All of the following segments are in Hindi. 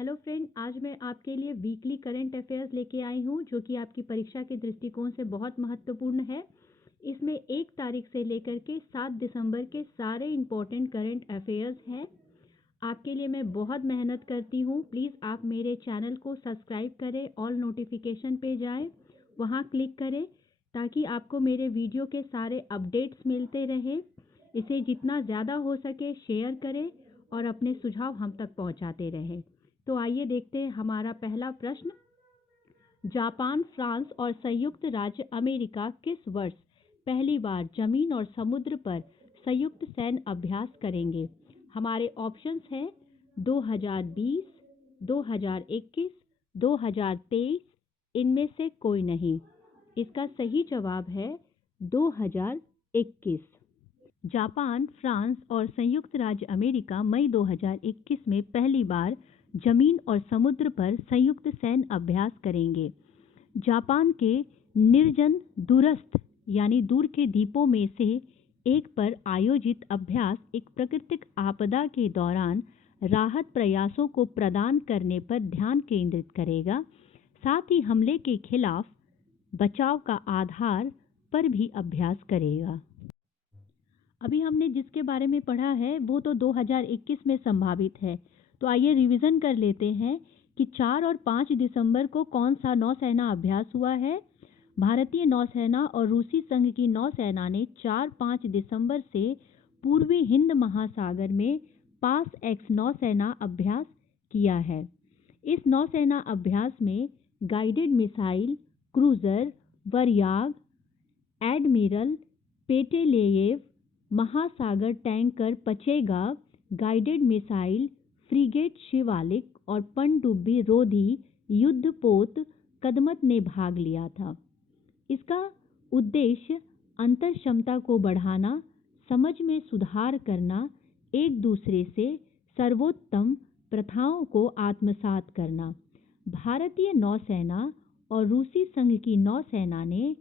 हेलो फ्रेंड, आज मैं आपके लिए वीकली करंट अफेयर्स लेके आई हूँ जो कि आपकी परीक्षा के दृष्टिकोण से बहुत महत्वपूर्ण है। इसमें 1 तारीख से लेकर के 7 दिसंबर के सारे इम्पोर्टेंट करंट अफेयर्स हैं। आपके लिए मैं बहुत मेहनत करती हूँ। प्लीज़ आप मेरे चैनल को सब्सक्राइब करें, ऑल नोटिफिकेशन पे जाएं, वहाँ क्लिक करें ताकि आपको मेरे वीडियो के सारे अपडेट्स मिलते रहें। इसे जितना ज़्यादा हो सके शेयर करें और अपने सुझाव हम तक पहुँचाते रहें। तो आइए देखते हैं हमारा पहला प्रश्न। जापान, फ्रांस और संयुक्त राज्य अमेरिका किस वर्ष पहली बार जमीन और समुद्र पर संयुक्त सैन्य अभ्यास करेंगे? हमारे ऑप्शंस हैं 2020, 2021, 2023, इनमें से कोई नहीं। इसका सही जवाब है 2021। जापान, फ्रांस और संयुक्त राज्य अमेरिका मई 2021 में पहली बार जमीन और समुद्र पर संयुक्त सैन्य अभ्यास करेंगे। जापान के निर्जन दूरस्थ यानी दूर के द्वीपों में से एक पर आयोजित अभ्यास एक प्राकृतिक आपदा के दौरान राहत प्रयासों को प्रदान करने पर ध्यान केंद्रित करेगा। साथ ही हमले के खिलाफ बचाव का आधार पर भी अभ्यास करेगा। अभी हमने जिसके बारे में पढ़ा है वो तो 2021 में संभावित है। तो आइए रिवीजन कर लेते हैं कि 4 और 5 दिसंबर को कौन सा नौसेना अभ्यास हुआ है। भारतीय नौसेना और रूसी संघ की नौसेना ने 4-5 दिसंबर से पूर्वी हिंद महासागर में पास एक्स नौसेना अभ्यास किया है। इस नौसेना अभ्यास में guided missile cruiser Varyag, Admiral Panteleyev, महासागर tanker Pechenga, guided missile frigate Shivalik और पनडुब्बी रोधी युद्धपोत कदमत ने भाग लिया था। इसका उद्देश्य अंतर क्षमता को बढ़ाना, समझ में सुधार करना, एक दूसरे से सर्वोत्तम प्रथाओं को आत्मसात करना। भारतीय नौसेना और रूसी संघ की नौसेना ने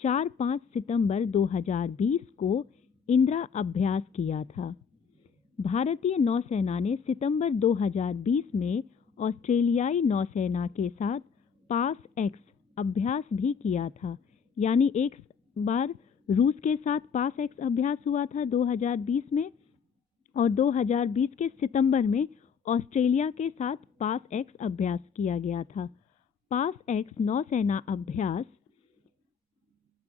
4-5 सितंबर 2020 को इंदिरा अभ्यास किया था। भारतीय नौसेना ने सितंबर 2020 में ऑस्ट्रेलियाई नौसेना के साथ पास एक्स अभ्यास भी किया था। यानी एक बार रूस के साथ पास एक्स अभ्यास हुआ था 2020 में और 2020 के सितंबर में ऑस्ट्रेलिया के साथ पास एक्स अभ्यास किया गया था। पास एक्स नौसेना अभ्यास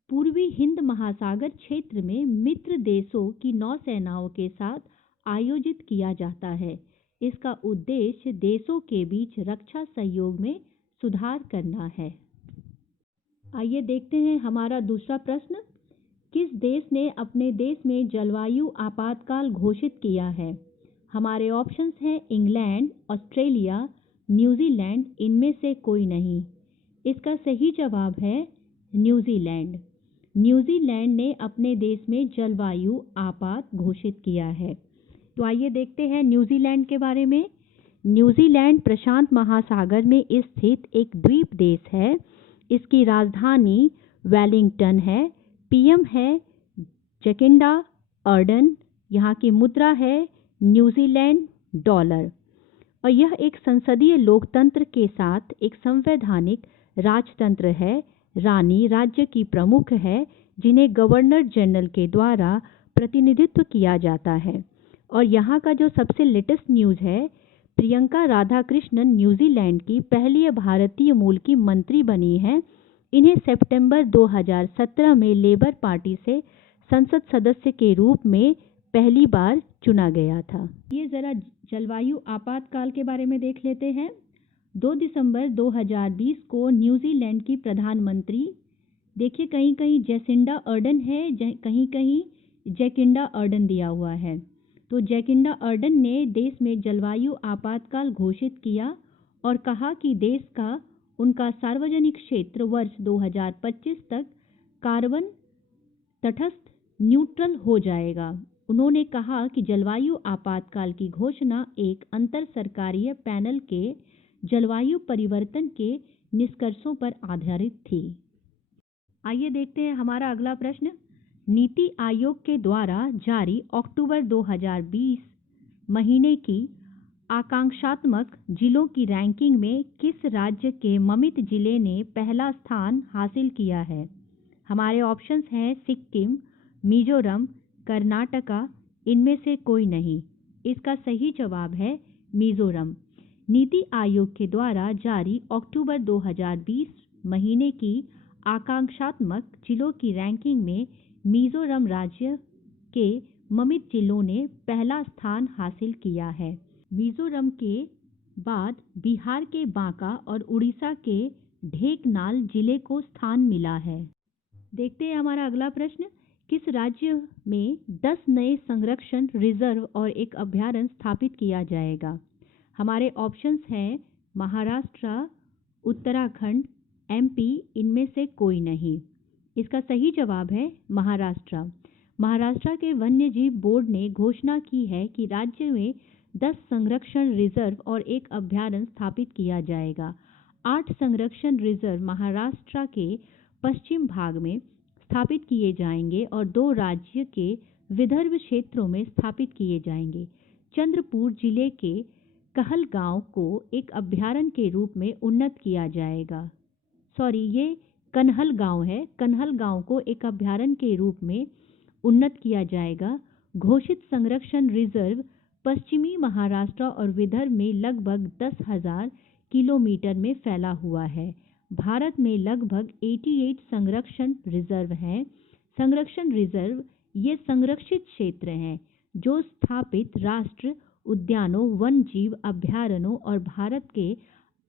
पूर्वी हिंद महासागर क्षेत्र में मित्र देशों की नौसेनाओं के साथ आयोजित किया जाता है। इसका उद्देश्य देशों के बीच रक्षा सहयोग में सुधार करना है। आइए देखते हैं हमारा दूसरा प्रश्न। किस देश ने अपने देश में जलवायु आपातकाल घोषित किया है? हमारे ऑप्शंस हैं इंग्लैंड, ऑस्ट्रेलिया, न्यूजीलैंड, इनमें से कोई नहीं। इसका सही जवाब है न्यूजीलैंड। न्यूजीलैंड ने अपने देश में जलवायु आपात घोषित किया है। तो आइए देखते हैं न्यूजीलैंड के बारे में। न्यूजीलैंड प्रशांत महासागर में स्थित एक द्वीप देश है। इसकी राजधानी वेलिंगटन है। पीएम है जैकिंडा अर्डन। यहाँ की मुद्रा है न्यूजीलैंड डॉलर। और यह एक संसदीय लोकतंत्र के साथ एक संवैधानिक राजतंत्र है। रानी राज्य की प्रमुख है जिन्हें गवर्नर जनरल के द्वारा प्रतिनिधित्व किया जाता है। और यहाँ का जो सबसे लेटेस्ट न्यूज़ है, प्रियंका राधाकृष्णन न्यूजीलैंड की पहली भारतीय मूल की मंत्री बनी हैं। इन्हें सितंबर 2017 में लेबर पार्टी से संसद सदस्य के रूप में पहली बार चुना गया था। ये ज़रा जलवायु आपातकाल के बारे में देख लेते हैं। 2 दिसंबर 2020 को न्यूजीलैंड की प्रधानमंत्री, देखिए कहीं कहीं जैसिंडा अर्डन है, कहीं कहीं जैकिंडा अर्डन दिया हुआ है। तो जैकिंडा अर्डन ने देश में जलवायु आपातकाल घोषित किया और कहा कि देश का उनका सार्वजनिक क्षेत्र वर्ष 2025 तक कार्बन तटस्थ न्यूट्रल हो जाएगा। उन्होंने कहा कि जलवायु आपातकाल की घोषणा एक अंतर सरकारीय पैनल के जलवायु परिवर्तन के निष्कर्षों पर आधारित थी। आइए देखते हैं हमारा अगला प्रश्न। नीति आयोग के द्वारा जारी अक्टूबर 2020 महीने की आकांक्षात्मक जिलों की रैंकिंग में किस राज्य के ममित जिले ने पहला स्थान हासिल किया है? हमारे ऑप्शंस हैं सिक्किम, मिजोरम, कर्नाटका, इनमें से कोई नहीं। इसका सही जवाब है मिजोरम। नीति आयोग के द्वारा जारी अक्टूबर 2020 महीने की आकांक्षात्मक जिलों की रैंकिंग में मिजोरम राज्य के ममित जिलों ने पहला स्थान हासिल किया है। मिजोरम के बाद बिहार के बांका और उड़ीसा के ढेंकनाल जिले को स्थान मिला है। देखते हैं हमारा अगला प्रश्न, किस राज्य में 10 नए संरक्षण रिजर्व और एक अभयारण्य स्थापित किया जाएगा? हमारे ऑप्शंस हैं महाराष्ट्र, उत्तराखंड, एमपी, इनमें से कोई नहीं। इसका सही जवाब है महाराष्ट्र। महाराष्ट्र के वन्यजीव बोर्ड ने घोषणा की है कि राज्य में 10 संरक्षण रिजर्व और एक अभयारण्य स्थापित किया जाएगा। 8 संरक्षण रिजर्व महाराष्ट्र के पश्चिम भाग में स्थापित किए जाएंगे और 2 राज्य के विदर्भ क्षेत्रों में स्थापित किए जाएंगे। चंद्रपुर जिले के कहलगांव को एक अभयारण्य के रूप में उन्नत किया जाएगा। ये कन्हलगांव है। कन्हलगांव को एक अभयारण्य के रूप में उन्नत किया जाएगा। घोषित संरक्षण रिजर्व पश्चिमी महाराष्ट्र और विदर्भ में लगभग 10,000 किलोमीटर में फैला हुआ है। भारत में लगभग 88 संरक्षण रिजर्व हैं। संरक्षण रिजर्व ये संरक्षित क्षेत्र हैं जो स्थापित राष्ट्रीय उद्यानों, वन जीव अभयारण्यों और भारत के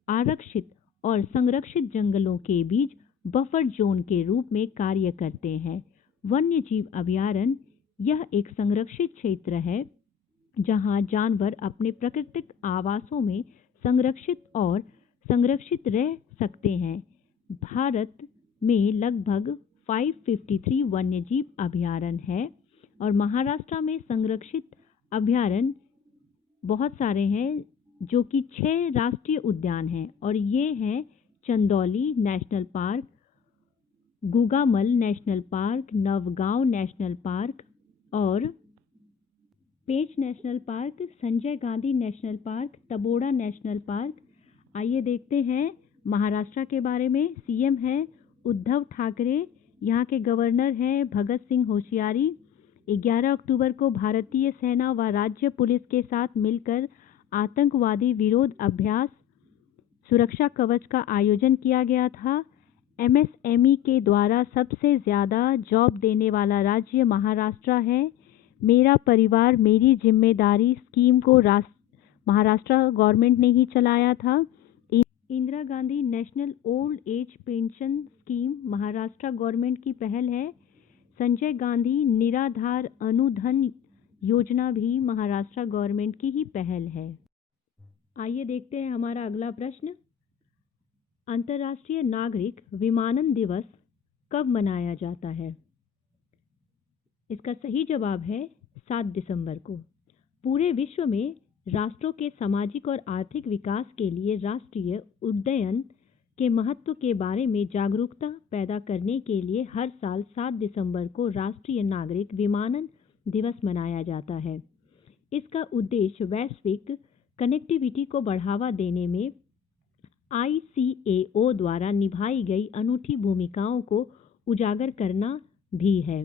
आरक्षित और संरक्षित जंगलों के बीच बफर जोन के रूप में कार्य करते हैं। वन्य जीव अभयारण्य यह एक संरक्षित क्षेत्र है जहां जानवर अपने प्राकृतिक आवासों में संरक्षित रह सकते हैं। भारत में लगभग 553 वन्यजीव अभयारण्य है और महाराष्ट्र में संरक्षित अभयारण्य बहुत सारे हैं जो कि 6 राष्ट्रीय उद्यान हैं और ये हैं Chandoli national park, Gugamal national park, Navegaon national park और Pench national park, Sanjay Gandhi national park, Tadoba national park. आइए देखते हैं महाराष्ट्र के बारे में। सीएम है उद्धव ठाकरे, यहाँ के गवर्नर हैं भगत सिंह कोश्यारी। 11 अक्टूबर को भारतीय सेना व राज्य पुलिस के साथ मिलकर आतंकवादी विरोध अभ्यास सुरक्षा कवच का आयोजन किया गया था। एमएसएमई के द्वारा सबसे ज़्यादा जॉब देने वाला राज्य महाराष्ट्र है। मेरा परिवार मेरी जिम्मेदारी स्कीम को महाराष्ट्र गवर्नमेंट ने ही चलाया था। Indira Gandhi national old age pension scheme Maharashtra government की पहल है। संजय गांधी निराधार अनुधन योजना भी महाराष्ट्र गवर्नमेंट की ही पहल है। आइए देखते हैं हमारा अगला प्रश्न, अंतर्राष्ट्रीय नागरिक विमानन दिवस कब मनाया जाता है? इसका सही जवाब है 7 दिसंबर को। पूरे विश्व में राष्ट्रों के सामाजिक और आर्थिक विकास के लिए राष्ट्रीय उड्डयन के महत्व के बारे में जागरूकता पैदा करने के लिए हर साल 7 दिसंबर को राष्ट्रीय नागरिक विमानन दिवस मनाया जाता है। इसका उद्देश्य वैश्विक कनेक्टिविटी को बढ़ावा देने में ICAO द्वारा निभाई गई अनूठी भूमिकाओं को उजागर करना भी है।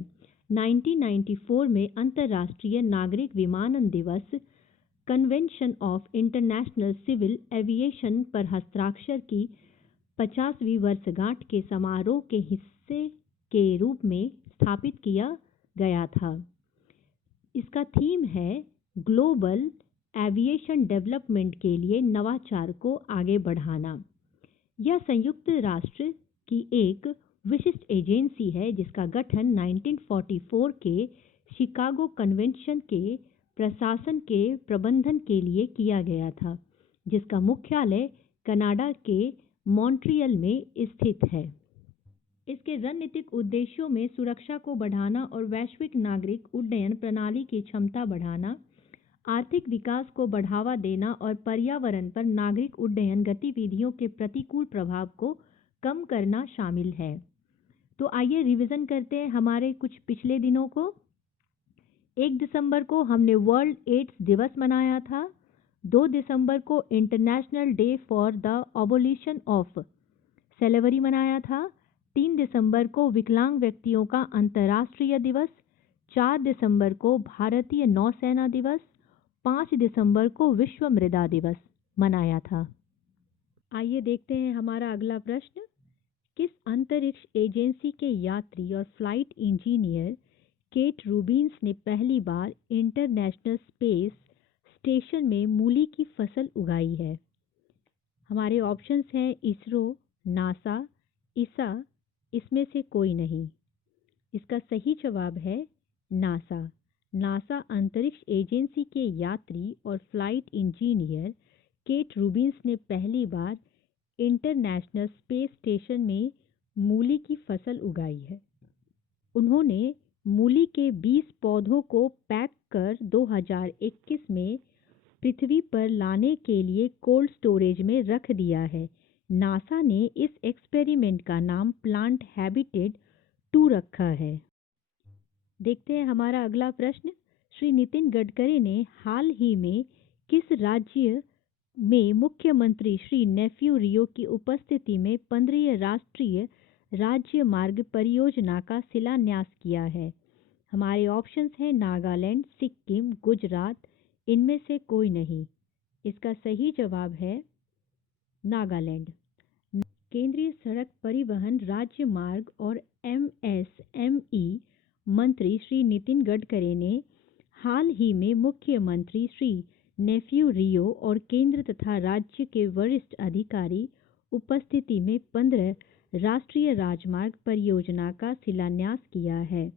1994 में अंतर्राष्ट्रीय नागरिक विमानन दिवस convention of international civil aviation पर हस्ताक्षर की 50वीं वर्षगांठ के समारोह के हिस्से के रूप में स्थापित किया गया था। इसका थीम है ग्लोबल एविएशन डेवलपमेंट के लिए नवाचार को आगे बढ़ाना। यह संयुक्त राष्ट्र की एक विशिष्ट एजेंसी है जिसका गठन 1944 के शिकागो कन्वेंशन के प्रशासन के प्रबंधन के लिए किया गया था, जिसका मुख्यालय कनाडा के मॉन्ट्रियल में स्थित है। इसके रणनीतिक उद्देश्यों में सुरक्षा को बढ़ाना और वैश्विक नागरिक उड्डयन प्रणाली की क्षमता बढ़ाना, आर्थिक विकास को बढ़ावा देना और पर्यावरण पर नागरिक उड्डयन गतिविधियों के प्रतिकूल प्रभाव को कम करना शामिल है। तो आइए रिवीजन करते हैं हमारे कुछ पिछले दिनों को। 1 दिसंबर को हमने वर्ल्ड एड्स दिवस मनाया था। 2 दिसंबर को international day for the abolition of slavery मनाया था। 3 दिसंबर को विकलांग व्यक्तियों का अंतर्राष्ट्रीय दिवस, 4 दिसंबर को भारतीय नौसेना दिवस, 5 दिसंबर को विश्व मृदा दिवस मनाया था। आइए देखते हैं हमारा अगला प्रश्न। किस अंतरिक्ष एजेंसी के यात्री और फ्लाइट इंजीनियर केट रूबिन्स ने पहली बार इंटरनेशनल स्पेस स्टेशन में मूली की फसल उगाई है? हमारे ऑप्शंस हैं इसरो, नासा, ईसा, इसमें से कोई नहीं। इसका सही जवाब है नासा। नासा अंतरिक्ष एजेंसी के यात्री और फ्लाइट इंजीनियर केट रूबिन्स ने पहली बार इंटरनेशनल स्पेस स्टेशन में मूली की फसल उगाई है। उन्होंने मूली के 20 पौधों को पैक कर 2021 में पृथ्वी पर लाने के लिए कोल्ड स्टोरेज में रख दिया है। नासा ने इस एक्सपेरिमेंट का नाम प्लांट हैबिटेट 2 रखा है। देखते हैं हमारा अगला प्रश्न। श्री नितिन गडकरी ने हाल ही में किस राज्य में मुख्यमंत्री श्री नेफ्यू रियो की उपस्थिति में 15 राष्ट्रीय राज्य मार्ग परियोजना का शिलान्यास किया है? हमारे ऑप्शंस हैं नागालैंड, सिक्किम, गुजरात, इनमें से कोई नहीं। इसका सही जवाब है नागालैंड। केंद्रीय सड़क परिवहन, राज्य मार्ग और एमएसएमई मंत्री श्री नितिन गडकरी ने हाल ही में मुख्यमंत्री श्री नेफ्यू रियो और केंद्र तथा राज्य के वरिष्ठ अधिकारी उपस्थिति में 15 राष्ट्रीय राजमार्ग परियोजना का शिलान्यास किया है।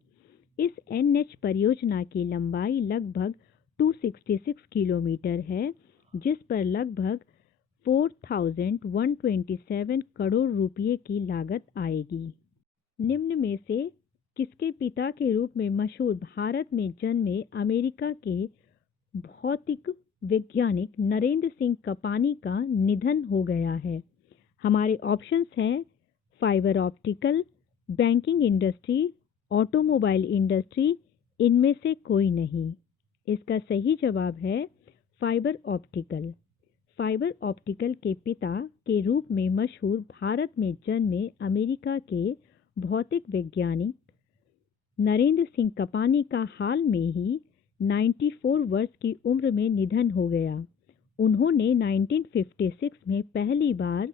इस एनएच परियोजना की लंबाई लगभग 266 किलोमीटर है, जिस पर लगभग 4,127 करोड़ रुपये की लागत आएगी। निम्न में से किसके पिता के रूप में मशहूर भारत में जन्मे अमेरिका के भौतिक वैज्ञानिक नरेंद्र सिंह कपानी का निधन हो गया है? हमारे ऑप्शंस हैं fibre optical, banking industry, automobile industry, इनमें से कोई नहीं। इसका सही जवाब है फाइबर ऑप्टिकल। फाइबर ऑप्टिकल के पिता के रूप में मशहूर भारत में जन्मे अमेरिका के भौतिक वैज्ञानिक नरेंद्र सिंह कपानी का हाल में ही 94 वर्ष की उम्र में निधन हो गया। उन्होंने 1956 में पहली बार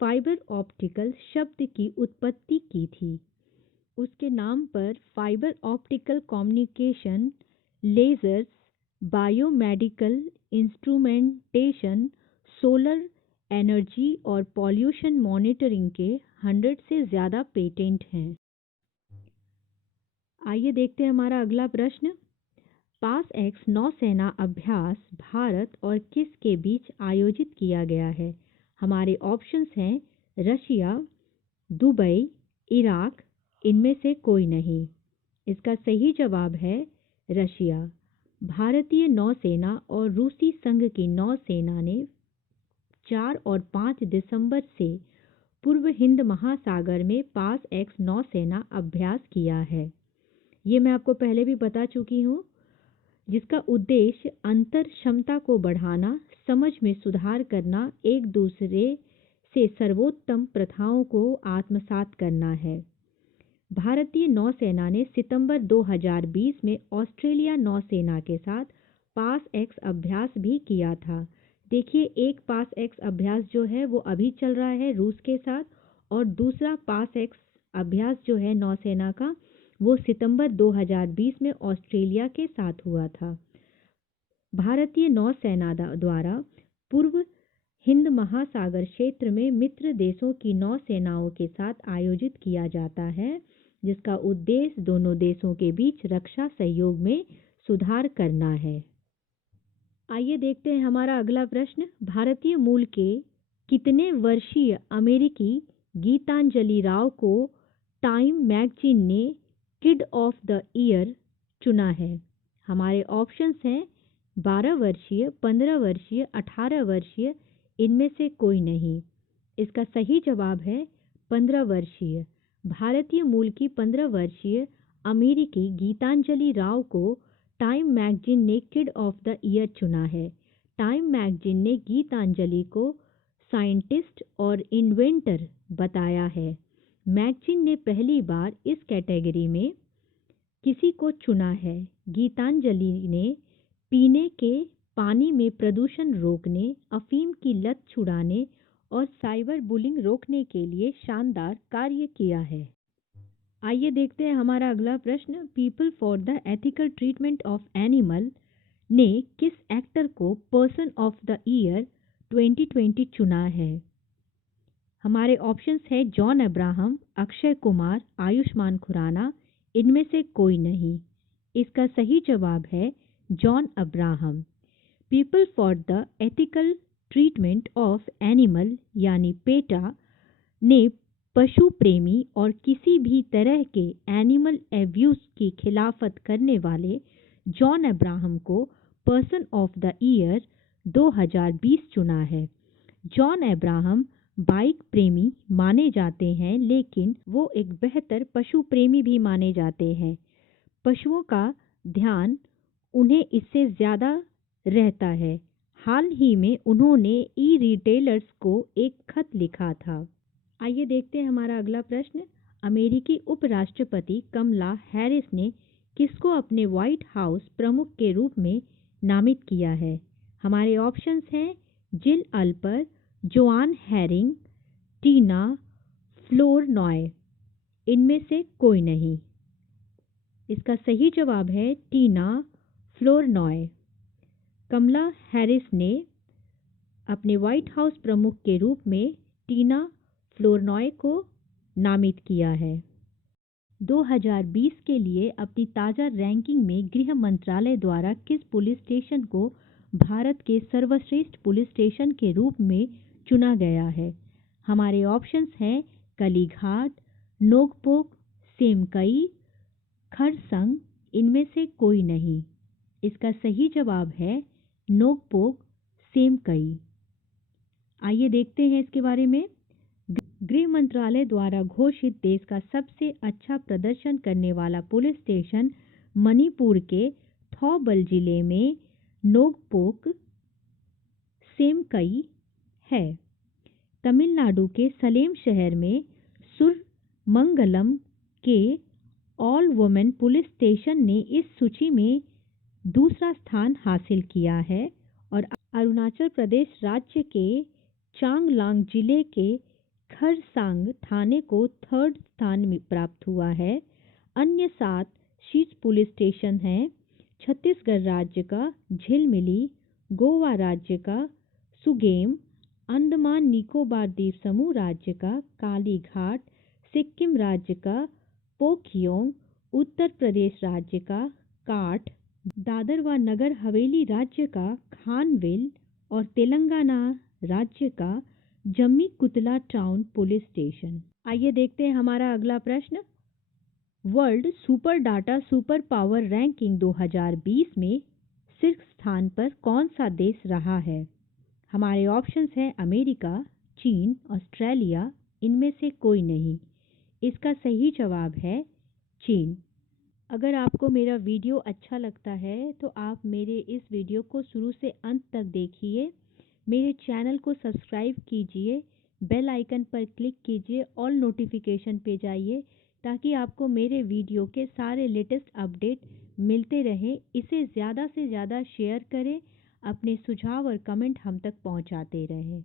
फाइबर ऑप्टिकल शब्द की उत्पत्ति की थी। उसके नाम पर fibre optical communication, lasers, biomedical instrumentation, solar energy और पॉल्यूशन मॉनिटरिंग के 100 से ज़्यादा पेटेंट हैं। आइए देखते हैं हमारा अगला प्रश्न। पास एक्स नौसेना अभ्यास भारत और किस के बीच आयोजित किया गया है? हमारे ऑप्शंस हैं रशिया, दुबई, इराक, इनमें से कोई नहीं। इसका सही जवाब है रशिया। भारतीय नौसेना और रूसी संघ की नौसेना ने 4 और 5 दिसंबर से पूर्व हिंद महासागर में पास एक्स नौसेना अभ्यास किया है। ये मैं आपको पहले भी बता चुकी हूँ, जिसका उद्देश्य अंतर क्षमता को बढ़ाना, समझ में सुधार करना, एक दूसरे से सर्वोत्तम प्रथाओं को आत्मसात करना है। भारतीय नौसेना ने सितंबर 2020 में ऑस्ट्रेलिया नौसेना के साथ पास एक्स अभ्यास भी किया था। देखिए, एक पास एक्स अभ्यास जो है वो अभी चल रहा है रूस के साथ, और दूसरा पास एक्स अभ्यास जो है नौसेना का वो सितंबर 2020 में ऑस्ट्रेलिया के साथ हुआ था। भारतीय नौसेना द्वारा पूर्व हिंद महासागर क्षेत्र में मित्र देशों की नौसेनाओं के साथ आयोजित किया जाता है, जिसका उद्देश्य दोनों देशों के बीच रक्षा सहयोग में सुधार करना है। आइए देखते हैं हमारा अगला प्रश्न। भारतीय मूल के कितने वर्षीय अमेरिकी गीतांजलि राव को टाइम मैगजीन ने किड ऑफ द ईयर चुना है? हमारे ऑप्शंस हैं 12 वर्षीय, 15 वर्षीय, 18 वर्षीय, इनमें से कोई नहीं। इसका सही जवाब है 15 वर्षीय। भारतीय मूल की 15 वर्षीय अमेरिकी गीतांजलि राव को टाइम मैगजीन ने किड ऑफ द ईयर चुना है। टाइम मैगजीन ने गीतांजलि को साइंटिस्ट और इन्वेंटर बताया है। मैगजीन ने पहली बार इस कैटेगरी में किसी को चुना है। गीतांजलि ने पीने के पानी में प्रदूषण रोकने, अफीम की लत छुड़ाने और साइबर बुलिंग रोकने के लिए शानदार कार्य किया है। आइए देखते हैं हमारा अगला प्रश्न। People for the ethical treatment of animal ने किस एक्टर को पर्सन ऑफ द ईयर 2020 चुना है? हमारे ऑप्शंस है जॉन अब्राहम, अक्षय कुमार, आयुष्मान खुराना, इनमें से कोई नहीं। इसका सही जवाब है John Abraham. People for the ethical treatment of animal यानी पेटा ने पशु प्रेमी और किसी भी तरह के एनिमल एब्यूज की खिलाफत करने वाले जॉन अब्राहम को पर्सन ऑफ द ईयर 2020 चुना है। जॉन अब्राहम बाइक प्रेमी माने जाते हैं, लेकिन वो एक बेहतर पशु प्रेमी भी माने जाते हैं। पशुओं का ध्यान उन्हें इससे ज़्यादा रहता है। हाल ही में उन्होंने ई रिटेलर्स को एक खत लिखा था। आइए देखते हैं हमारा अगला प्रश्न। अमेरिकी उपराष्ट्रपति कमला हैरिस ने किसको अपने व्हाइट हाउस प्रमुख के रूप में नामित किया है? हमारे ऑप्शंस हैं जिल अल्पर, जोआन हैरिंग, टीना फ्लोरनॉय, इनमें से कोई नहीं। इसका सही जवाब है टीना फ्लोरनॉय। कमला हैरिस ने अपने व्हाइट हाउस प्रमुख के रूप में टीना फ्लोरनॉय को नामित किया है। 2020 के लिए अपनी ताज़ा रैंकिंग में गृह मंत्रालय द्वारा किस पुलिस स्टेशन को भारत के सर्वश्रेष्ठ पुलिस स्टेशन के रूप में चुना गया है? हमारे ऑप्शंस हैं कलीघाट, नोकपोक, सेमकई, खरसंग, इनमें से कोई नहीं। इसका सही जवाब है नोकपोक सेमकई। आइए देखते हैं इसके बारे में। गृह मंत्रालय द्वारा घोषित देश का सबसे अच्छा प्रदर्शन करने वाला पुलिस स्टेशन मणिपुर के थौबल जिले में नोकपोक सेमकई है। तमिलनाडु के सलेम शहर में सुरमंगलम के ऑल वुमेन पुलिस स्टेशन ने इस सूची में दूसरा स्थान हासिल किया है और अरुणाचल प्रदेश राज्य के चांगलांग जिले के खरसांग थाने को थर्ड स्थान में प्राप्त हुआ है। अन्य 7 शीर्ष पुलिस स्टेशन हैं छत्तीसगढ़ राज्य का झिलमिली, गोवा राज्य का सुगेम, अंडमान निकोबार द्वीप समूह राज्य का कालीघाट, सिक्किम राज्य का पोखियोंग, उत्तर प्रदेश राज्य का काठ, दादर व नगर हवेली राज्य का खानवेल और तेलंगाना राज्य का जम्मी कुतला टाउन पुलिस स्टेशन। आइए देखते हैं हमारा अगला प्रश्न। World super data super power ranking 2020 में शीर्ष स्थान पर कौन सा देश रहा है? हमारे ऑप्शंस हैं अमेरिका, चीन, ऑस्ट्रेलिया, इनमें से कोई नहीं। इसका सही जवाब है चीन। अगर आपको मेरा वीडियो अच्छा लगता है तो आप मेरे इस वीडियो को शुरू से अंत तक देखिए। मेरे चैनल को सब्सक्राइब कीजिए, बेल आइकन पर क्लिक कीजिए, ऑल नोटिफिकेशन पे जाइए ताकि आपको मेरे वीडियो के सारे लेटेस्ट अपडेट मिलते रहें। इसे ज़्यादा से ज़्यादा शेयर करें, अपने सुझाव और कमेंट हम तक पहुंचाते रहें।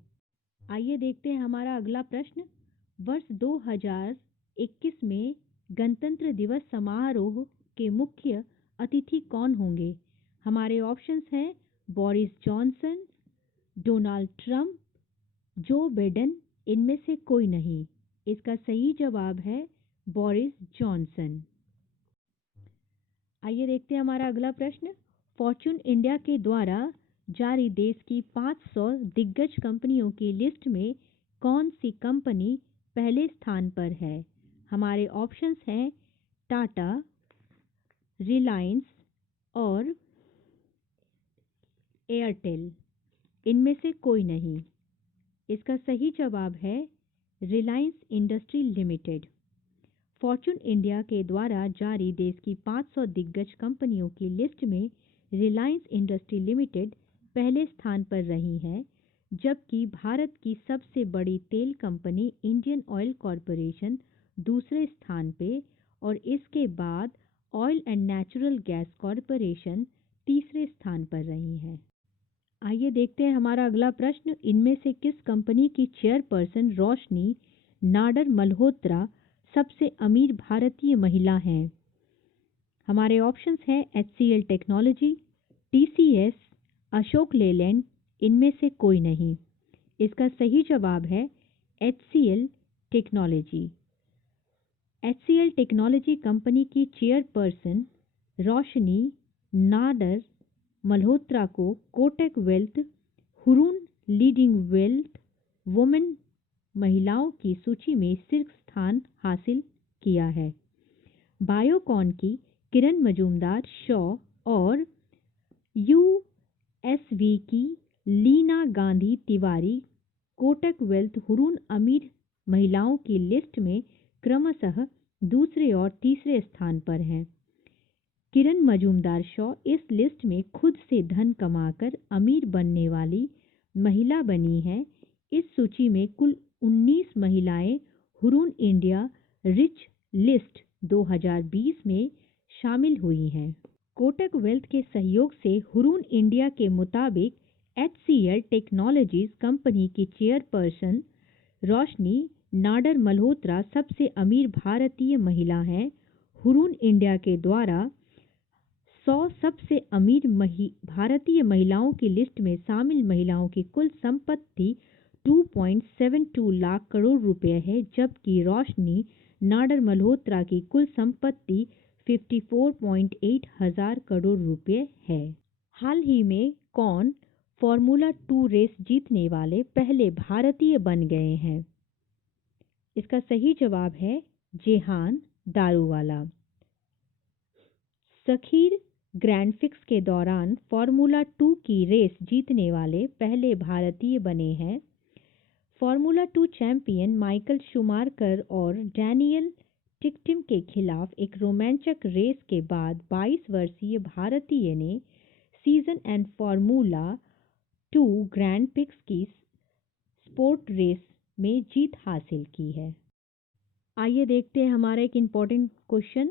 आइए देखते हैं हमारा अगला प्रश्न। वर्ष 2021 में गणतंत्र दिवस समारोह के मुख्य अतिथि कौन होंगे? हमारे ऑप्शंस हैं Boris Johnson, Donald Trump, Joe Biden, इनमें से कोई नहीं। इसका सही जवाब है बोरिस जॉनसन। आइए देखते हैं हमारा अगला प्रश्न। फॉर्च्यून इंडिया के द्वारा जारी देश की 500 दिग्गज कंपनियों की लिस्ट में कौन सी कंपनी पहले स्थान पर है? हमारे ऑप्शंस हैं टाटा, रिलायंस और एयरटेल, इनमें से कोई नहीं। इसका सही जवाब है Reliance industry limited. Fortune India के द्वारा जारी देश की 500 दिग्गज कंपनियों की लिस्ट में रिलायंस इंडस्ट्री लिमिटेड पहले स्थान पर रही है, जबकि भारत की सबसे बड़ी तेल कंपनी इंडियन ऑयल कॉरपोरेशन दूसरे स्थान पे और इसके बाद oil and natural gas corporation तीसरे स्थान पर रही है। आइए देखते हैं हमारा अगला प्रश्न। इनमें से किस कंपनी की चेयरपर्सन रोशनी नाडर मल्होत्रा सबसे अमीर भारतीय महिला हैं? हमारे ऑप्शंस हैं HCL technology, TCS, Ashok Leyland, इनमें से कोई नहीं। इसका सही जवाब है HCL technology. HCL technology company की चेयरपर्सन रोशनी नाडर मल्होत्रा को Kotak wealth Hurun leading wealth women महिलाओं की सूची में शीर्ष स्थान हासिल किया है। बायोकॉन की किरण मजूमदार शॉ और यूएसवी की लीना गांधी तिवारी कोटक वेल्थ हुरून अमीर महिलाओं की लिस्ट में क्रमशः दूसरे और तीसरे स्थान पर हैं। किरण मजूमदार शॉ इस लिस्ट में खुद से धन कमाकर अमीर बनने वाली महिला बनी है। इस सूची में कुल 19 महिलाएं हुरून इंडिया रिच लिस्ट 2020 में शामिल हुई हैं। कोटक वेल्थ के सहयोग से हुरून इंडिया के मुताबिक HCL टेक्नोलॉजीज कंपनी की चेयरपर्सन रोशनी नाडर मल्होत्रा सबसे अमीर भारतीय महिला हैं। हुरून इंडिया के द्वारा 100 सबसे अमीर भारतीय महिलाओं की लिस्ट में शामिल महिलाओं की कुल संपत्ति 2.72 लाख करोड़ रुपए है, जबकि रोशनी नाडर मल्होत्रा की कुल संपत्ति 54.8 हजार करोड़ रुपए है। हाल ही में कौन फॉर्मूला 2 रेस जीतने वाले पहले भारतीय बन गए हैं? इसका सही जवाब है जेहान दारूवाला। सखीर ग्रैंड फिक्स के दौरान फॉर्मूला 2 की रेस जीतने वाले पहले भारतीय बने हैं। फॉर्मूला 2 चैंपियन माइकल शूमाकर और डैनियल टिकटिम के खिलाफ एक रोमांचक रेस के बाद 22 वर्षीय भारतीय ने season and formula 2 grand pics की स्पोर्ट रेस में जीत हासिल की है। आइए देखते हैं हमारा एक इम्पॉर्टेंट क्वेश्चन।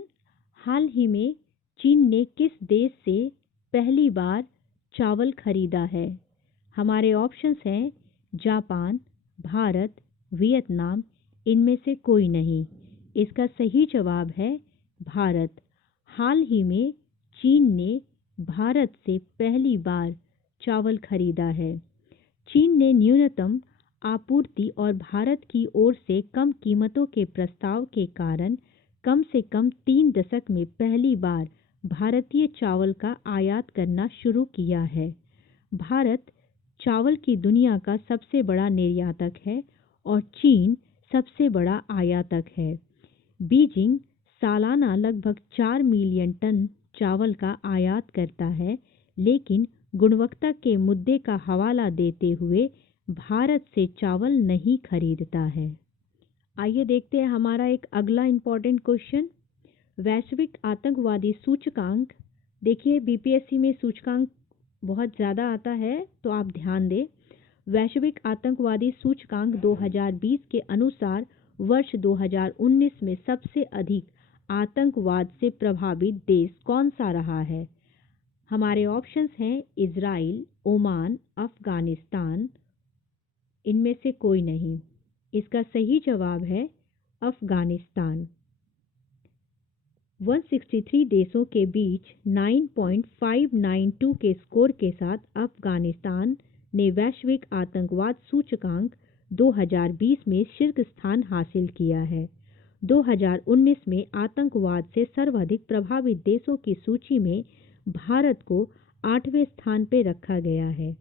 हाल ही में चीन ने किस देश से पहली बार चावल खरीदा है? हमारे ऑप्शंस हैं जापान, भारत, वियतनाम, इनमें से कोई नहीं। इसका सही जवाब है भारत। हाल ही में चीन ने भारत से पहली बार चावल खरीदा है। चीन ने न्यूनतम आपूर्ति और भारत की ओर से कम कीमतों के प्रस्ताव के कारण कम से कम 3 दशक में पहली बार भारतीय चावल का आयात करना शुरू किया है। भारत चावल की दुनिया का सबसे बड़ा निर्यातक है और चीन सबसे बड़ा आयातक है। बीजिंग सालाना लगभग 4 मिलियन टन चावल का आयात करता है, लेकिन गुणवत्ता के मुद्दे का हवाला देते हुए भारत से चावल नहीं खरीदता है। आइए देखते हैं हमारा एक अगला इम्पॉर्टेंट क्वेश्चन। वैश्विक आतंकवादी सूचकांक, देखिए बीपीएससी में सूचकांक बहुत ज़्यादा आता है तो आप ध्यान दें। वैश्विक आतंकवादी सूचकांक 2020 के अनुसार वर्ष 2019 में सबसे अधिक आतंकवाद से प्रभावित देश कौन सा रहा है? हमारे ऑप्शंस हैं इजराइल, ओमान, अफगानिस्तान, इनमें से कोई नहीं। इसका सही जवाब है अफगानिस्तान। 163 देशों के बीच 9.592 के स्कोर के साथ अफगानिस्तान ने वैश्विक आतंकवाद सूचकांक 2020 में शीर्ष स्थान हासिल किया है। 2019 में आतंकवाद से सर्वाधिक प्रभावित देशों की सूची में भारत को 8वें स्थान पर रखा गया है।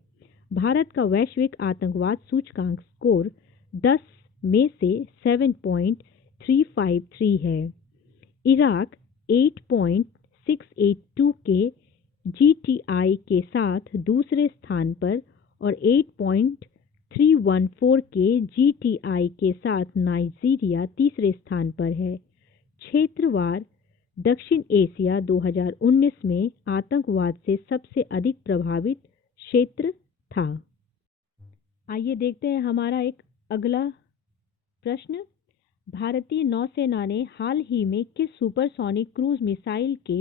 भारत का वैश्विक आतंकवाद सूचकांक स्कोर 10 में से 7.353 है। इराक 8.682 के GTI के साथ दूसरे स्थान पर और 8.314 के GTI के साथ नाइजीरिया तीसरे स्थान पर है। क्षेत्रवार दक्षिण एशिया 2019 में आतंकवाद से सबसे अधिक प्रभावित क्षेत्र था। आइए देखते हैं हमारा एक अगला प्रश्न। भारतीय नौसेना ने हाल ही में किस सुपरसोनिक क्रूज मिसाइल के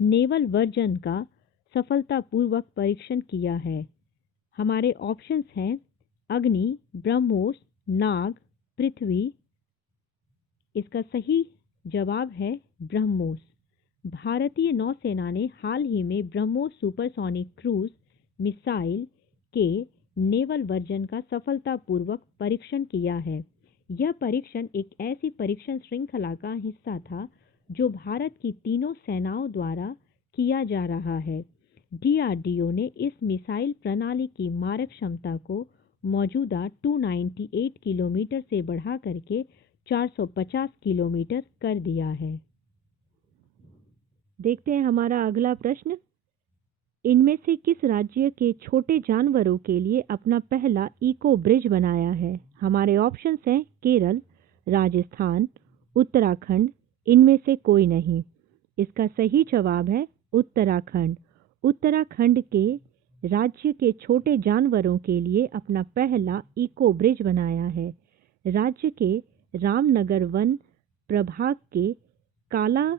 नेवल वर्जन का सफलतापूर्वक परीक्षण किया है? हमारे ऑप्शंस हैं अग्नि, ब्रह्मोस, नाग, पृथ्वी। इसका सही जवाब है ब्रह्मोस। भारतीय नौसेना ने हाल ही में ब्रह्मोस सुपरसोनिक क्रूज मिसाइल के नेवल वर्जन का सफलतापूर्वक परीक्षण किया है। यह परीक्षण एक ऐसी परीक्षण श्रृंखला का हिस्सा था जो भारत की तीनों सेनाओं द्वारा किया जा रहा है। डीआरडीओ ने इस मिसाइल प्रणाली की मारक क्षमता को मौजूदा 298 किलोमीटर से बढ़ा करके 450 किलोमीटर कर दिया है। देखते हैं हमारा अगला प्रश्न। इनमें से किस राज्य के छोटे जानवरों के लिए अपना पहला इको ब्रिज बनाया है? हमारे ऑप्शंस हैं केरल, राजस्थान, उत्तराखंड, इनमें से कोई नहीं। इसका सही जवाब है उत्तराखंड। उत्तराखंड के राज्य के छोटे जानवरों के लिए अपना पहला इको ब्रिज बनाया है। राज्य के रामनगर वन प्रभाग के काला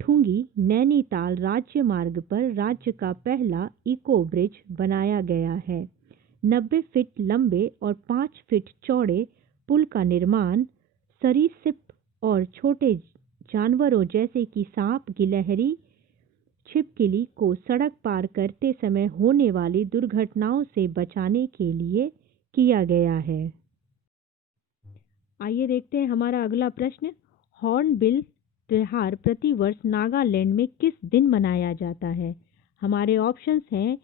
ठुंगी नैनीताल राज्य मार्ग पर राज्य का पहला इको ब्रिज बनाया गया है। 90 फीट लंबे और 5 फीट चौड़े पुल का निर्माण सरीसृप और छोटे जानवरों जैसे कि सांप, गिलहरी, छिपकली को सड़क पार करते समय होने वाली दुर्घटनाओं से बचाने के लिए किया गया है। आइए देखते हैं हमारा अगला प्रश्न। हॉर्नबिल त्योहार प्रतिवर्ष नागालैंड में किस दिन मनाया जाता है? हमारे ऑप्शंस हैं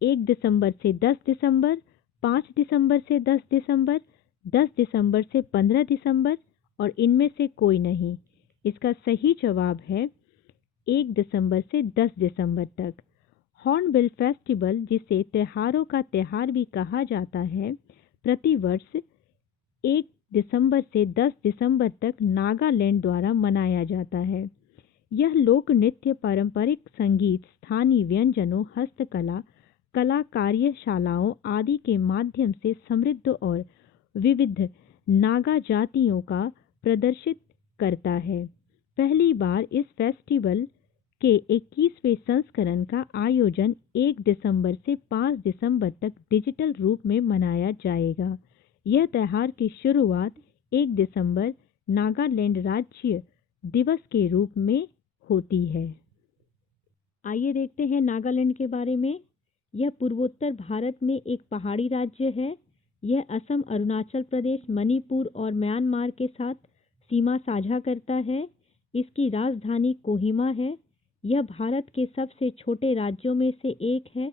1 दिसंबर से 10 दिसंबर, 5 दिसंबर से 10 दिसंबर, 10 दिसंबर से 15 दिसंबर और इनमें से कोई नहीं। इसका सही जवाब है 1 दिसंबर से 10 दिसंबर तक। हॉर्नबिल फेस्टिवल, जिसे त्योहारों का त्योहार भी कहा जाता है, प्रतिवर्ष 1 दिसंबर से 10 दिसंबर तक नागालैंड द्वारा मनाया जाता है। यह लोक नृत्य, पारंपरिक संगीत, स्थानीय व्यंजनों, हस्तकला, कला कार्यशालाओं आदि के माध्यम से समृद्ध और विविध नागा जातियों का प्रदर्शित करता है। पहली बार इस फेस्टिवल के 21वें संस्करण का आयोजन 1 दिसंबर से 5 दिसंबर तक डिजिटल रूप में मनाया जाएगा। यह त्योहार की शुरुआत 1 दिसंबर नागालैंड राज्य दिवस के रूप में होती है। आइए देखते हैं नागालैंड के बारे में। यह पूर्वोत्तर भारत में एक पहाड़ी राज्य है। यह असम, अरुणाचल प्रदेश, मणिपुर और म्यांमार के साथ सीमा साझा करता है। इसकी राजधानी कोहिमा है। यह भारत के सबसे छोटे राज्यों में से एक है।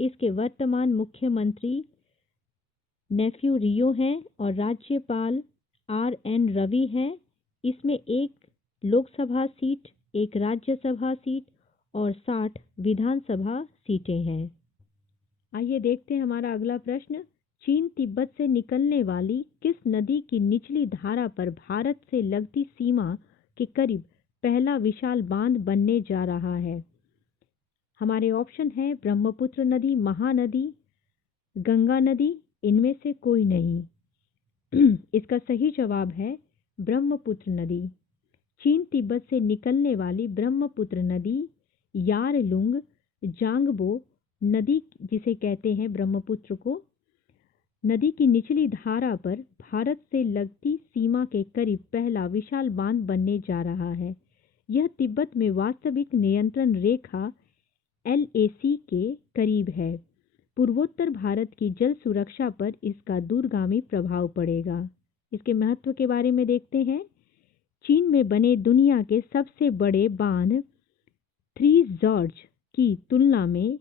इसके वर्तमान मुख्यमंत्री नेफ्यू रियो हैं और राज्यपाल RN रवि हैं। इसमें एक लोकसभा सीट, एक राज्यसभा सीट और 60 विधानसभा सीटें हैं। आइए देखते हैं हमारा अगला प्रश्न। चीन तिब्बत से निकलने वाली किस नदी की निचली धारा पर भारत से लगती सीमा के करीब पहला विशाल बांध बनने जा रहा है? हमारे ऑप्शन हैं ब्रह्मपुत्र नदी, महानदी, गंगा नदी, इनमें से कोई नहीं। इसका सही जवाब है ब्रह्मपुत्र नदी। चीन तिब्बत से निकलने वाली ब्रह्मपुत्र नदी यारलुंग जांगबो नदी, जिसे कहते हैं ब्रह्मपुत्र को, नदी की निचली धारा पर भारत से लगती सीमा के करीब पहला विशाल बांध बनने जा रहा है। यह तिब्बत में वास्तविक नियंत्रण रेखा LAC के करीब है। पूर्वोत्तर भारत की जल सुरक्षा पर इसका दूरगामी प्रभाव पड़ेगा। इसके महत्व के बारे में देखते हैं। चीन में बने दुनिया के सबसे बड़े बांध 3 जॉर्ज की तुलना में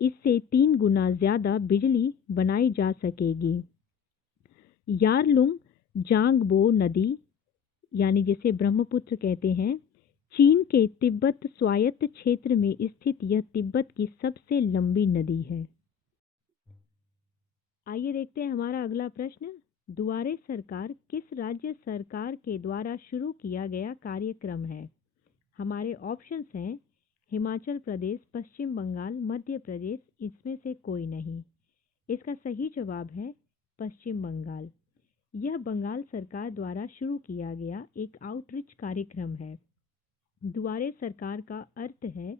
इससे 3 गुना ज्यादा बिजली बनाई जा सकेगी। यारलुंग जांगबो नदी, यानी जिसे ब्रह्मपुत्र कहते हैं, चीन के तिब्बत स्वायत्त क्षेत्र में स्थित यह तिब्बत की सबसे लंबी नदी है। आइए देखते हैं हमारा अगला प्रश्न। दुआरे सरकार किस राज्य सरकार के द्वारा शुरू किया गया कार्यक्रम है? हमारे ऑप्शंस हैं हिमाचल प्रदेश, पश्चिम बंगाल, मध्य प्रदेश, इसमें से कोई नहीं। इसका सही जवाब है पश्चिम बंगाल। यह बंगाल सरकार द्वारा शुरू किया गया एक आउटरीच कार्यक्रम है। दुआरे सरकार का अर्थ है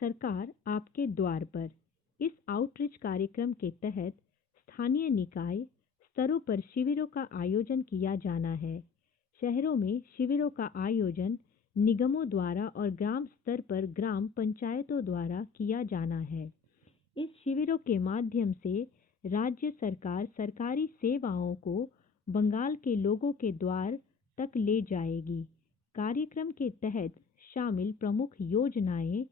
सरकार आपके द्वार पर। इस आउटरीच कार्यक्रम के तहत स्थानीय निकाय स्तरों पर शिविरों का आयोजन किया जाना है। शहरों में शिविरों का आयोजन निगमों द्वारा और ग्राम स्तर पर ग्राम पंचायतों द्वारा किया जाना है। इस शिविरों के माध्यम से राज्य सरकार सरकारी सेवाओं को बंगाल के लोगों के द्वार तक ले जाएगी। कार्यक्रम के तहत शामिल प्रमुख योजनाएं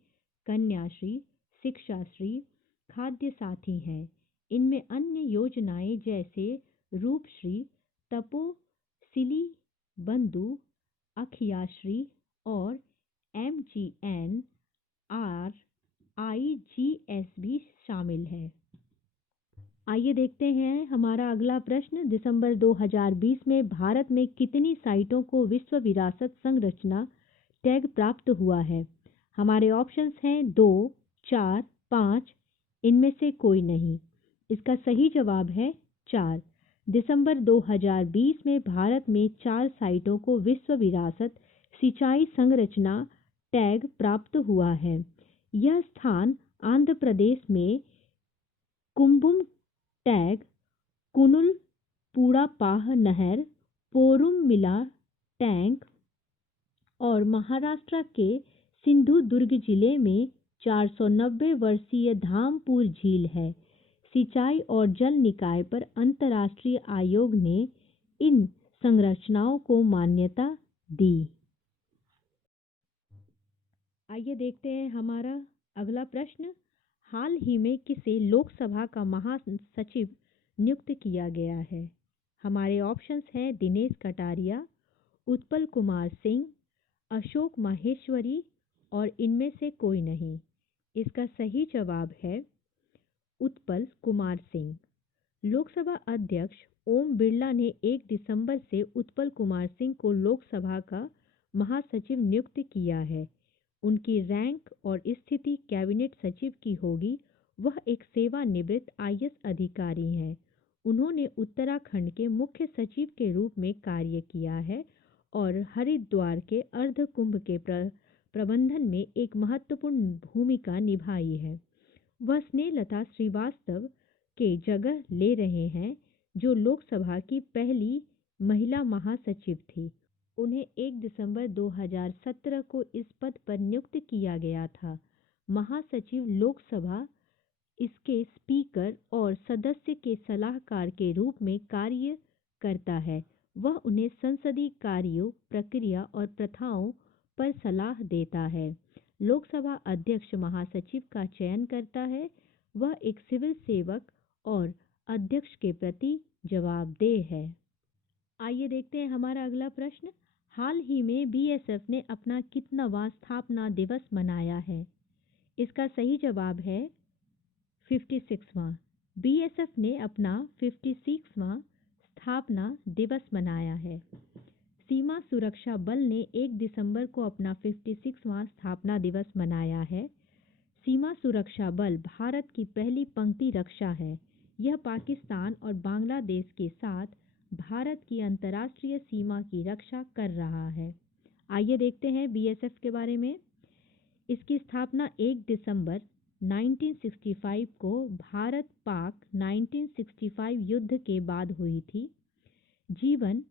कन्याश्री, शिक्षाश्री, खाद्य साथी हैं। इनमें अन्य योजनाएं जैसे रूपश्री, तपोसिली बंधु, अखियाश्री और MGNRIGS भी शामिल है। आइए देखते हैं हमारा अगला प्रश्न। दिसंबर 2020 में भारत में कितनी साइटों को विश्व विरासत संरचना टैग प्राप्त हुआ है? हमारे ऑप्शंस हैं 2, 4, 5, इनमें से कोई नहीं। इसका सही जवाब है 4। दिसंबर 2020 में भारत में 4 साइटों को विश्व विरासत सिंचाई संरचना टैग प्राप्त हुआ है। यह स्थान आंध्र प्रदेश में कुंभम टैग, कुनुल पूड़ापाह नहर, पोरुमिला टैंक और महाराष्ट्र के सिंधुदुर्ग जिले में 490 वर्षीय धामपुर झील है। सिंचाई और जल निकाय पर अंतर्राष्ट्रीय आयोग ने इन संरचनाओं को मान्यता दी। आइए देखते हैं हमारा अगला प्रश्न। हाल ही में किसे लोकसभा का महासचिव नियुक्त किया गया है? हमारे ऑप्शंस हैं दिनेश कटारिया, उत्पल कुमार सिंह, अशोक माहेश्वरी और इनमें से कोई नहीं। इसका सही जवाब है उत्पल कुमार सिंह। लोकसभा अध्यक्ष ओम बिरला ने 1 दिसंबर से उत्पल कुमार सिंह को लोकसभा का महासचिव नियुक्त किया है। उनकी रैंक और स्थिति कैबिनेट सचिव की होगी। वह एक सेवानिवृत्त IAS अधिकारी हैं। उन्होंने उत्तराखंड के मुख्य सचिव के रूप में कार्य किया है और हरिद्वार के अर्ध कुंभ के प्रबंधन में एक महत्वपूर्ण भूमिका निभाई है। वह स्नेहलता श्रीवास्तव के जगह ले रहे हैं, जो लोकसभा की पहली महिला महासचिव थी। उन्हें 1 दिसंबर 2017 को इस पद पर नियुक्त किया गया था। महासचिव लोकसभा इसके स्पीकर और सदस्य के सलाहकार के रूप में कार्य करता है। वह उन्हें संसदीय कार्यों, प्रक्रिया और प्रथाओं पर सलाह देता है। लोकसभा अध्यक्ष महासचिव का चयन करता है। वह एक सिविल सेवक और अध्यक्ष के प्रति जवाबदेह है। आइए देखते हैं हमारा अगला प्रश्न। हाल ही में BSF ने अपना कितनावां स्थापना दिवस मनाया है? इसका सही जवाब है 56वां। BSF ने अपना 56वां स्थापना दिवस मनाया है। सीमा सुरक्षा बल ने 1 दिसंबर को अपना 56वां स्थापना दिवस मनाया है। सीमा सुरक्षा बल भारत की पहली पंक्ति रक्षा है। यह पाकिस्तान और बांग्लादेश के साथ भारत की अंतर्राष्ट्रीय सीमा की रक्षा कर रहा है। आइए देखते हैं BSF के बारे में। इसकी स्थापना 1 दिसंबर 1965 को भारत-पाक 1965 युद्ध के बाद हुई थी। जीवन,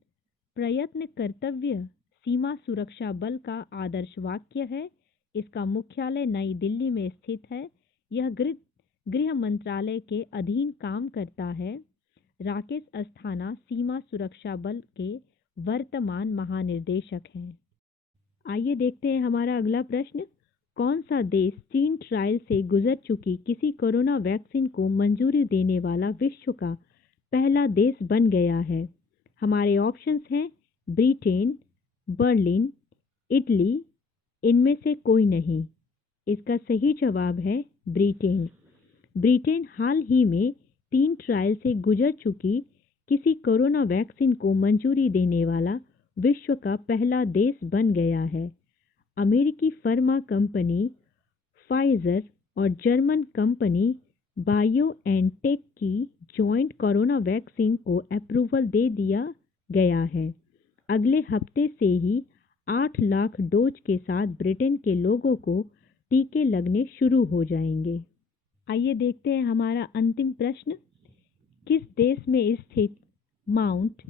प्रयत्न, कर्तव्य सीमा सुरक्षा बल का आदर्श वाक्य है। इसका मुख्यालय नई दिल्ली में स्थित है। यह गृह मंत्रालय के अधीन काम करता है। राकेश अस्थाना सीमा सुरक्षा बल के वर्तमान महानिर्देशक हैं। आइए देखते हैं हमारा अगला प्रश्न। कौन सा देश 3 ट्रायल से गुजर चुकी किसी कोरोना वैक्सीन को मंजूरी देने वाला विश्व का पहला देश बन गया है? हमारे ऑप्शंस हैं ब्रिटेन, बर्लिन, इटली, इनमें से कोई नहीं। इसका सही जवाब है ब्रिटेन। ब्रिटेन हाल ही में 3 ट्रायल से गुजर चुकी किसी कोरोना वैक्सीन को मंजूरी देने वाला विश्व का पहला देश बन गया है। अमेरिकी फार्मा कंपनी फाइजर और जर्मन कंपनी बायोएनटेक की जॉइंट कोरोना वैक्सीन को अप्रूवल दे दिया गया है। अगले हफ्ते से ही 8 लाख डोज के साथ ब्रिटेन के लोगों को टीके लगने शुरू हो जाएंगे। आइए देखते हैं हमारा अंतिम प्रश्न। किस देश में स्थित माउंट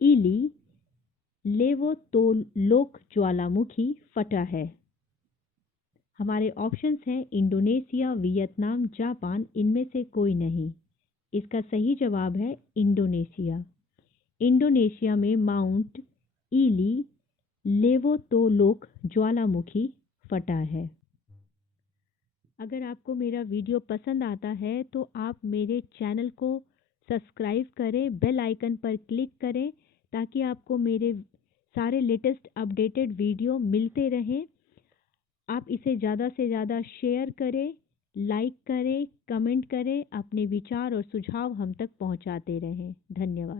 ईली लेवोतोलोक ज्वालामुखी फटा है? हमारे ऑप्शंस हैं इंडोनेशिया, वियतनाम, जापान, इनमें से कोई नहीं। इसका सही जवाब है इंडोनेशिया। इंडोनेशिया में माउंट ईली लेवोतोलोक ज्वालामुखी फटा है। अगर आपको मेरा वीडियो पसंद आता है तो आप मेरे चैनल को सब्सक्राइब करें, बेल आइकन पर क्लिक करें ताकि आपको मेरे सारे लेटेस्ट अपडेटेड वीडियो मिलते रहें। आप इसे ज़्यादा से ज़्यादा शेयर करें, लाइक करें, कमेंट करें, अपने विचार और सुझाव हम तक पहुंचाते रहें। धन्यवाद।